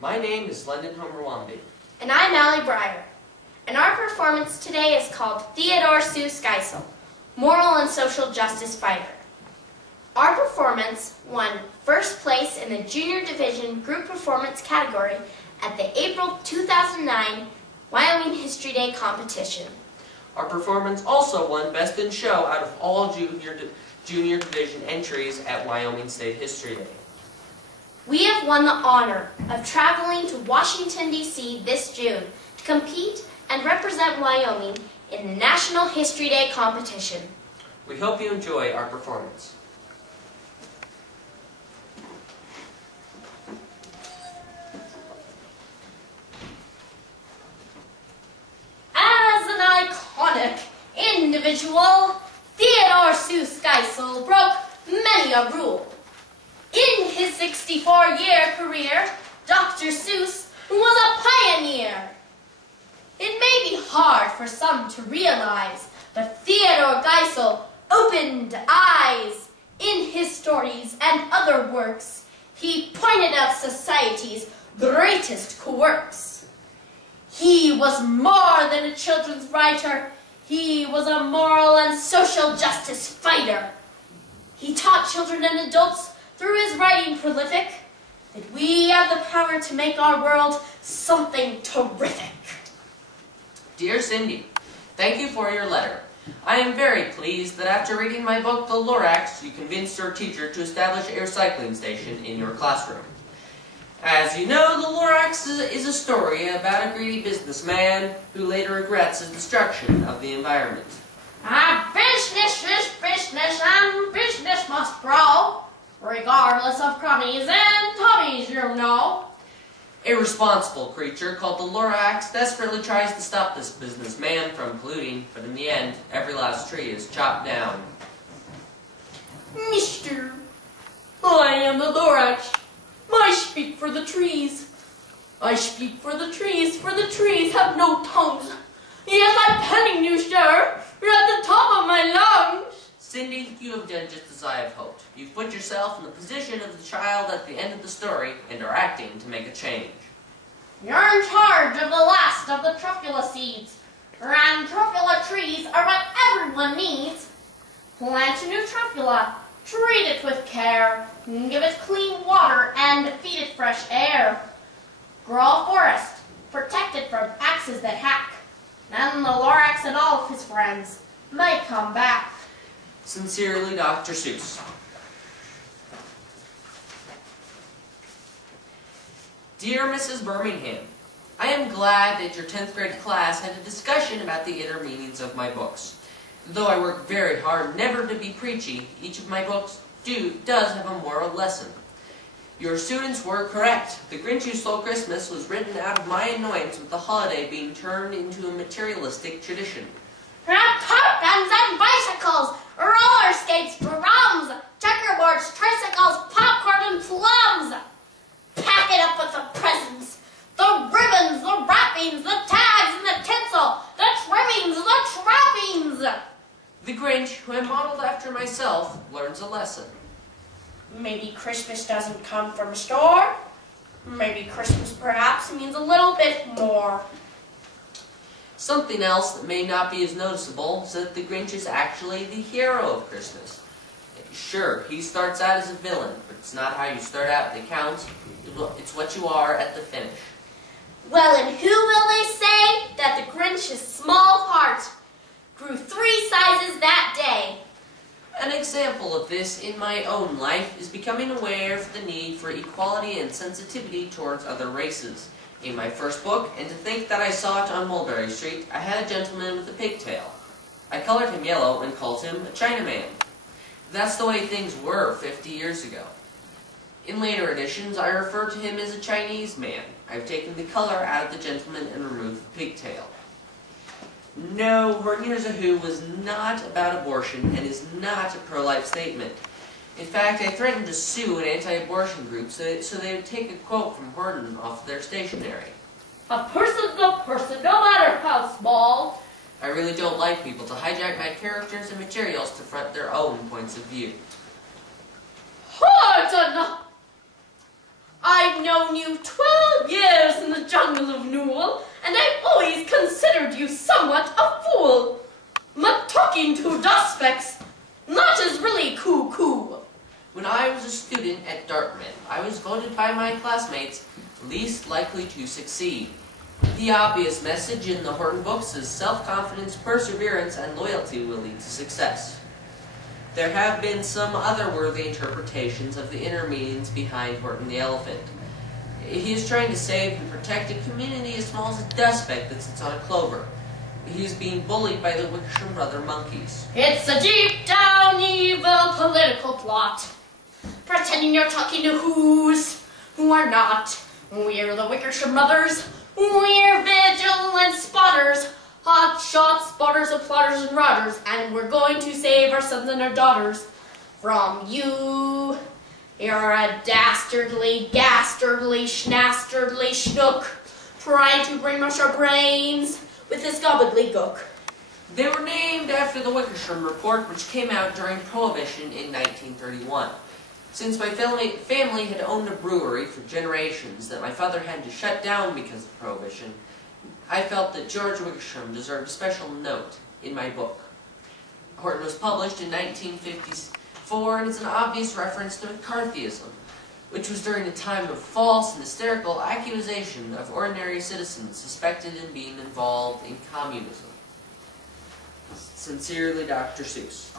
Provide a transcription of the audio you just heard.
My name is London Homerwambi. And I'm Allie Breyer. And our performance today is called Theodor Seuss Geisel, Moral and Social Justice Fighter. Our performance won first place in the Junior Division Group Performance category at the April 2009 Wyoming History Day competition. Our performance also won Best in Show out of all Junior Division entries at Wyoming State History Day. We have won the honor of traveling to Washington, D.C. this June to compete and represent Wyoming in the National History Day competition. We hope you enjoy our performance. As an iconic individual, Theodor Seuss Geisel broke many a rule. In his 64-year career, Dr. Seuss was a pioneer. It may be hard for some to realize, but Theodor Geisel opened eyes. In his stories and other works, he pointed out society's greatest quirks. He was more than a children's writer. He was a moral and social justice fighter. He taught children and adults through his writing prolific that we have the power to make our world something terrific. Dear Cindy, thank you for your letter. I am very pleased that after reading my book, The Lorax, you convinced your teacher to establish a recycling station in your classroom. As you know, The Lorax is a story about a greedy businessman who later regrets his destruction of the environment. Business is business, and business must grow, regardless of crummies and tummies, you know. A responsible creature called the Lorax desperately tries to stop this businessman from polluting, but in the end, every last tree is chopped down. Mister, I am the Lorax. I speak for the trees. I speak for the trees have no tongues. Yes, I'm petting you, sir. You're at the top of my lungs. Cindy, you have done just as I have hoped. You've put yourself in the position of the child at the end of the story and are acting to make a change. You're in charge of the last of the truffula seeds. And truffula trees are what everyone needs. Plant a new truffula, treat it with care, give it clean water and feed it fresh air. Grow a forest, protect it from axes that hack. Then the Lorax and all of his friends may come back. Sincerely, Dr. Seuss. Dear Mrs. Birmingham, I am glad that your 10th grade class had a discussion about the inner meanings of my books. Though I work very hard never to be preachy, each of my books does have a moral lesson. Your students were correct. The Grinch Who Stole Christmas was written out of my annoyance with the holiday being turned into a materialistic tradition. Tarpans and bicycles, roller skates, drums, checkerboards, tricycles, popcorn and plums. Pack it up with the presents, the ribbons, the wrappings, the tags and the tinsel, the trimmings, the trappings. The Grinch, who I modeled after myself, learns a lesson. Maybe Christmas doesn't come from a store. Maybe Christmas perhaps means a little bit more. Something else that may not be as noticeable is that the Grinch is actually the hero of Christmas. Sure, he starts out as a villain, but it's not how you start out that counts. It's what you are at the finish. Well, and who will they say that the Grinch's small heart grew 3 sizes that day? An example of this in my own life is becoming aware of the need for equality and sensitivity towards other races. In my first book, and to think that I saw it on Mulberry Street, I had a gentleman with a pigtail. I colored him yellow and called him a Chinaman. That's the way things were 50 years ago. In later editions, I refer to him as a Chinese man. I've taken the color out of the gentleman and removed the pigtail. No, Horton Hears a Who was not about abortion and is not a pro-life statement. In fact, I threatened to sue an anti-abortion group so they would take a quote from Horton off their stationery. A person's a person, no matter how small. I really don't like people to hijack my characters and materials to front their own points of view. Horton! I've known you 12 years in the jungle of Newell, and I've always considered you somewhat a fool. But talking to dustspecks, that is really cuckoo. When I was a student at Dartmouth, I was voted by my classmates least likely to succeed. The obvious message in the Horton books is self-confidence, perseverance, and loyalty will lead to success. There have been some other worthy interpretations of the inner meanings behind Horton the Elephant. He is trying to save and protect a community as small as a dust speck that sits on a clover. He is being bullied by the Wickersham brother monkeys. It's a deep-down evil political plot. Pretending you're talking to who are not. We're the Wickersham brothers. We're vigilant spotters. Hot shot spotters of plotters and rotters. And we're going to save our sons and our daughters from you. You're a dastardly, schnastardly schnook, trying to brainwash our brains with this gobbledygook. They were named after the Wickersham Report, which came out during Prohibition in 1931. Since my family had owned a brewery for generations that my father had to shut down because of Prohibition, I felt that George Wickersham deserved a special note in my book. Horton was published in 1954, and it's an obvious reference to McCarthyism, which was during a time of false and hysterical accusation of ordinary citizens suspected in being involved in communism. Sincerely, Dr. Seuss.